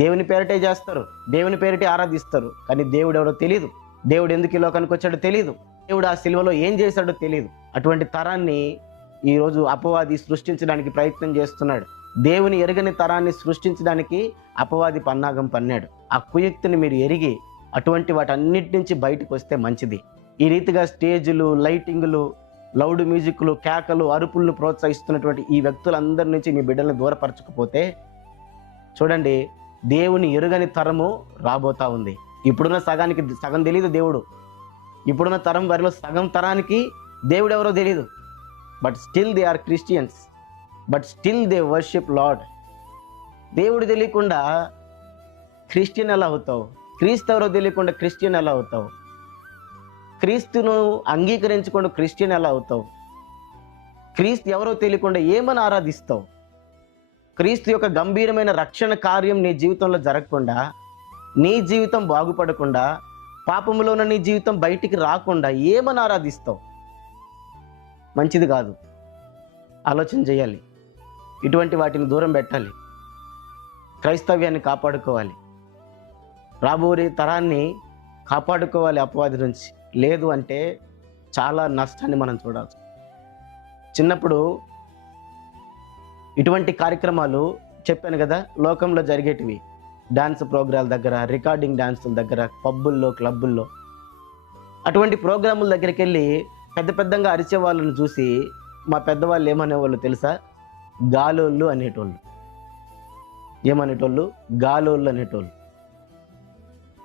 దేవుని పేరిటే చేస్తారు, దేవుని పేరిటే ఆరాధిస్తారు, కానీ దేవుడు ఎవరో తెలియదు. దేవుడు ఎందుకు ఈ లోకానికి వచ్చాడో తెలియదు. దేవుడు ఆ సిలువలో ఏం చేశాడో తెలియదు. అటువంటి తరాన్ని ఈరోజు అపవాది సృష్టించడానికి ప్రయత్నం చేస్తున్నాడు. దేవుని ఎరగని తరాన్ని సృష్టించడానికి అపవాది పన్నాగం పన్నాడు. ఆ కుయుక్తిని మీరు ఎరిగి అటువంటి వాటన్నిటి నుంచి బయటకు వస్తే మంచిది. ఈ రీతిగా స్టేజులు, లైటింగులు, లౌడ్ మ్యూజిక్లు, కేకలు, అరుపులను ప్రోత్సహిస్తున్నటువంటి ఈ వ్యక్తులందరి నుంచి మీ బిడ్డలను దూరపరచకపోతే చూడండి, దేవుని ఎరుగని తరము రాబోతా ఉంది. ఇప్పుడున్న సగానికి సగం తెలియదు దేవుడు. ఇప్పుడున్న తరం వారిలో సగం తరానికి దేవుడు ఎవరో తెలియదు. But still they are Christians, but still they worship Lord. దేవుడు తెలియకుండా క్రిస్టియన్ ఎలా అవుతావు? క్రీస్తు ఎవరో తెలియకుండా క్రిస్టియన్ ఎలా అవుతావు? క్రీస్తును అంగీకరించకుండా క్రిస్టియన్ ఎలా అవుతావు? క్రీస్తు ఎవరో తెలియకుండా ఏమని ఆరాధిస్తావు? క్రీస్తు యొక్క గంభీరమైన రక్షణ కార్యం నీ జీవితంలో జరగకుండా, నీ జీవితం బాగుపడకుండా, పాపములో ఉన్న నీ జీవితం బయటికి రాకుండా ఏమని ఆరాధిస్తావు? మంచిది కాదు. ఆలోచన చేయాలి. ఇటువంటి వాటిని దూరం పెట్టాలి. క్రైస్తవ్యాన్ని కాపాడుకోవాలి. రాబోయే తరాన్ని కాపాడుకోవాలి అపవాది నుంచి. లేదు అంటే చాలా నష్టాన్ని మనం చూడాలి. చిన్నప్పుడు ఇటువంటి కార్యక్రమాలు చెప్పాను కదా, లోకంలో జరిగేటివి. డాన్స్ ప్రోగ్రాల దగ్గర, రికార్డింగ్ డాన్సుల దగ్గర, పబ్బుల్లో, క్లబ్బుల్లో, అటువంటి ప్రోగ్రాముల దగ్గరికి వెళ్ళి పెద్ద పెద్దగా అరిచే వాళ్ళని చూసి మా పెద్దవాళ్ళు ఏమనేవాళ్ళు తెలుసా? గాలోళ్ళు అనేటోళ్ళు. ఏమనేటోళ్ళు? గాలోళ్ళు అనేటోళ్ళు.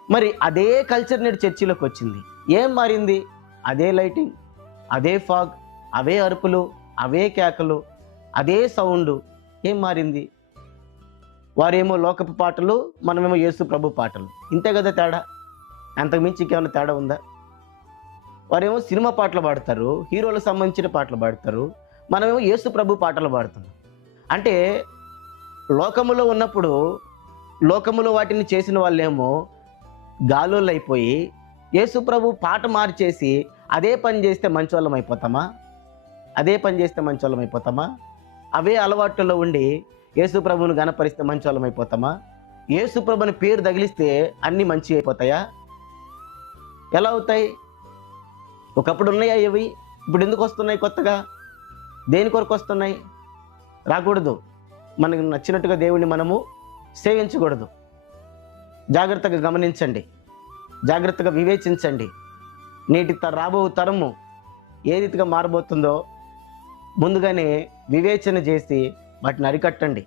మరి అదే కల్చర్ నేడు చర్చిలోకి వచ్చింది. ఏం మారింది? అదే లైటింగ్, అదే ఫాగ్, అవే అరుపులు, అవే కేకలు, అదే సౌండ్. ఏం మారింది? వారేమో లోకపు పాటలు, మనమేమో యేసు ప్రభు పాటలు. ఇంతే కదా తేడా. అంతకుమించి ఇంకేమైనా తేడా ఉందా? వారేమో సినిమా పాటలు పాడతారు, హీరోలకు సంబంధించిన పాటలు పాడతారు, మనమేమో యేసు ప్రభు పాటలు పాడుతున్నాం. అంటే లోకములో ఉన్నప్పుడు లోకములో వాటిని చేసిన వాళ్ళేమో గాలోళ్ళు అయిపోయి, యేసు ప్రభు పాట మార్చేసి అదే పని చేస్తే మంచోళ్ళం అయిపోతామా? అదే పని చేస్తే మంచోళ్ళం అయిపోతామా? అవే అలవాట్లలో ఉండి యేసు ప్రభువును గణపరిస్తే మంచోళ్ళం అయిపోతామా? యేసు ప్రభుని పేరు తగిలిస్తే అన్నీ మంచి అయిపోతాయా? ఎలా అవుతాయి? ఒకప్పుడు ఉన్నాయా ఇవి? ఇప్పుడు ఎందుకు వస్తున్నాయి కొత్తగా? దేని కొరకు వస్తున్నాయి? రాకూడదు. మనకు నచ్చినట్టుగా దేవుణ్ణి మనము సేవించకూడదు. జాగ్రత్తగా గమనించండి, జాగ్రత్తగా వివేచించండి. నేటి రాబో తరము ఏ రీతిగా మారబోతుందో ముందుగానే వివేచన చేసి వాటిని అరికట్టండి.